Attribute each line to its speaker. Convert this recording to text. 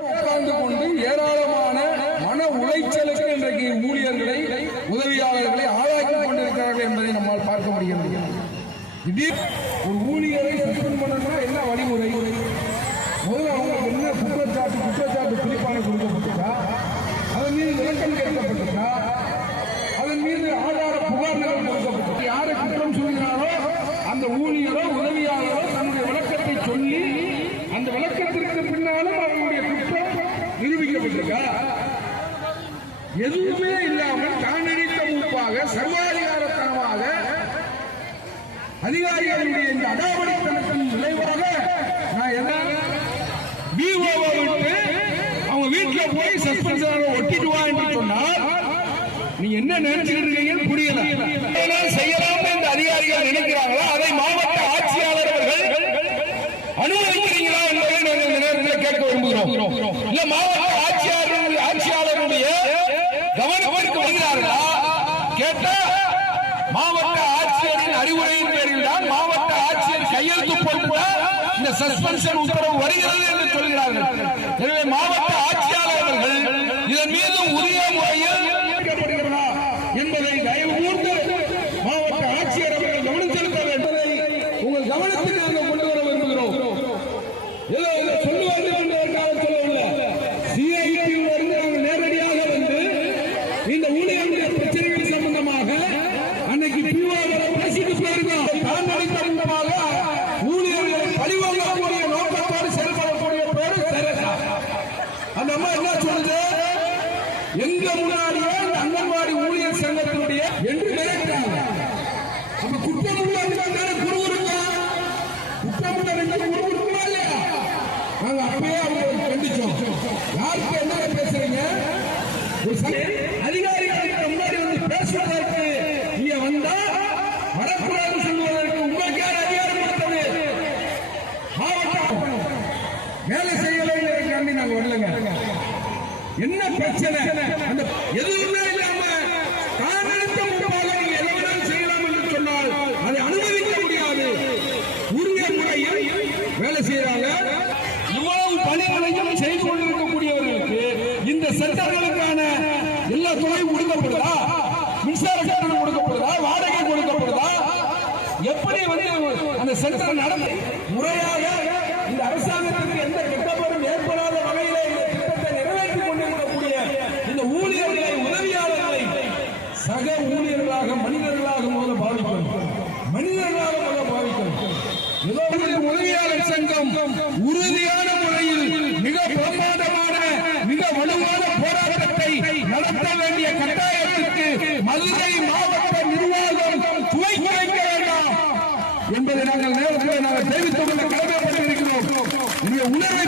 Speaker 1: உட்கார்ந்து கொண்டு ஏராளமான மன உளைச்சலுக்கு இன்றைக்கு ஊழியர்களை உதவியாளர்களை ஆளாக்கி கொண்டிருக்கிறார்கள் என்பதை நம்மால் பார்க்க முடிகிறது. திடீர் ஒரு ஊழியரை சஸ்பெண்ட் பண்ணணும்னா என்ன வழிமுறை? முதல்ல அவங்களுக்கு என்ன குற்றச்சாட்டு குற்றச்சாட்டு குறிப்பான கொடுக்கப்பட்டதா? அதன் மீது விளக்கம் கேட்கப்பட்டதா? அதன் மீது ஆதார புகார்கள் கொடுக்கப்பட்டது? யாரை குற்றம் சொல்கிறாரோ அந்த ஊழியரோ உதவியாளரோ தன்னுடைய விளக்கத்தை சொல்லி அந்த விளக்கத்திற்கு பின்னாலும் எதுவுமே இல்லாமல் தானடித்த மூப்பாக சர்வாதிகாரத்தனமாக அதிகாரிகளுடைய இந்த அடாவடித்தனத்தின் விளைவாக நான் என்ன விட்டு அவங்க வீட்டுல போய் சஸ்பென்ஷன் ஒட்டிட்டு வா என்று சொன்னால் நீ என்ன நினைச்சுக்கிட்டு இருக்கீங்கன்னு புரியல. செய்யலாம் என்று அதிகாரிகள் நினைக்கிறாங்களா அதை மாவட்ட ஆட்சியாளர் அவர்கள் அனுமதிக்கிறீங்களா என்பதை நாங்கள் இந்த நேரத்தில் கேட்க விரும்புகிறோம். இல்ல மாவட்ட கேட்டா மாவட்ட ஆட்சியரின் அறிவுரையின் பேரில் தான் மாவட்ட ஆட்சியர் கையெழுத்து போட்டு இந்த சஸ்பென்ஷன் உத்தரவு வருகிறது என்று சொல்கிறார்கள். எனவே மாவட்ட ஆட்சியாளர் இதன் மீது உரிய முறையில் கேட்கப்படுகிறதா என்பதை தயவு கூர்ந்து மாவட்ட ஆட்சியர் அவர்கள் கவனம் செலுத்த வேண்டும் உங்கள் கவனத்துக்கு நாங்கள் கொண்டு வர விரும்புகிறோம் ஏதோ இதை சொல்ல வேண்டும் என்பதற்காக சொல்லவில்லை சிஐடியில் இருந்து நாங்கள் நேரடியாக வந்து இந்த ஊழியர்களுடைய பிரச்சனைகள் சம்பந்தமாக அன்னைக்கு பிரிவாக பேசிட்டு போயிருந்தோம் தான் நடித்த மூலமாக ஊழியர்களை பழிவாங்கக்கூடிய நோக்கத்தோடு செயல்படக்கூடிய பேரு தெரசா அந்த அம்மா என்ன சொல்லுது எங்க முன்னாடியே அந்த அங்கன்வாடி ஊழியர் சங்கத்தினுடைய என்று நினைக்கிறாங்க. அப்ப குற்றம் உள்ள குருவுருக்கா குற்றம் உள்ள குருவுருக்குமா இல்லையா? நாங்க அப்பயே அவங்களை கண்டிச்சோம். யாருக்கு என்ன பேசுறீங்க? ஒரு சம- அதிகாரிகளுக்கு முன்னாடி வந்து பேசுவதற்கு நீங்க வந்தா வரக்கூடாது சொல்வதற்கு உங்களுக்கு யார் அதிகாரம் கொடுத்தது. மாவட்ட வேலை தாண்டி நாங்க வரலங்க. என்ன பிரச்சனை? அந்த எதுவுமே இல்லாம முன்பாக நீங்க செய்யலாம் என்று சொன்னால் அதை அனுமதிக்க முடியாது. உரிய முறையில் வேலை செய்யறாங்க. இவ்வளவு பணிகளையும் செய்து கொண்டிருக்கக்கூடியவர்களுக்கு இந்த சட்டங்களுக்கான எல்லா தொகையும் கொடுக்கப்படுதா? மின்சார கட்டணம் கொடுக்கப்படுதா? வாடகை கொடுக்கப்படுதா? எப்படி வந்து அந்த சென்டர் நடந்து முறையாக இந்த அரசாங்கத்திற்கு மனிதர்களாக மனிதர்களாக முதல்ல பாதிக்கணும். மனிதர்களாக முதல்ல பாதிக்கணும். உதவியாளர் சங்கம் உறுதியான முறையில் மிக பிரமாண்டமான மிக வலுவான போராட்டத்தை நடத்த வேண்டிய கட்டாயத்திற்கு மதுரை மாவட்ட நிர்வாகம் துணை குறைக்க வேண்டாம் என்பதை நாங்கள் நேரத்தில் நாங்கள் தெரிவித்துக் கொள்ள கடமைப்பட்டிருக்கிறோம். உணர்வை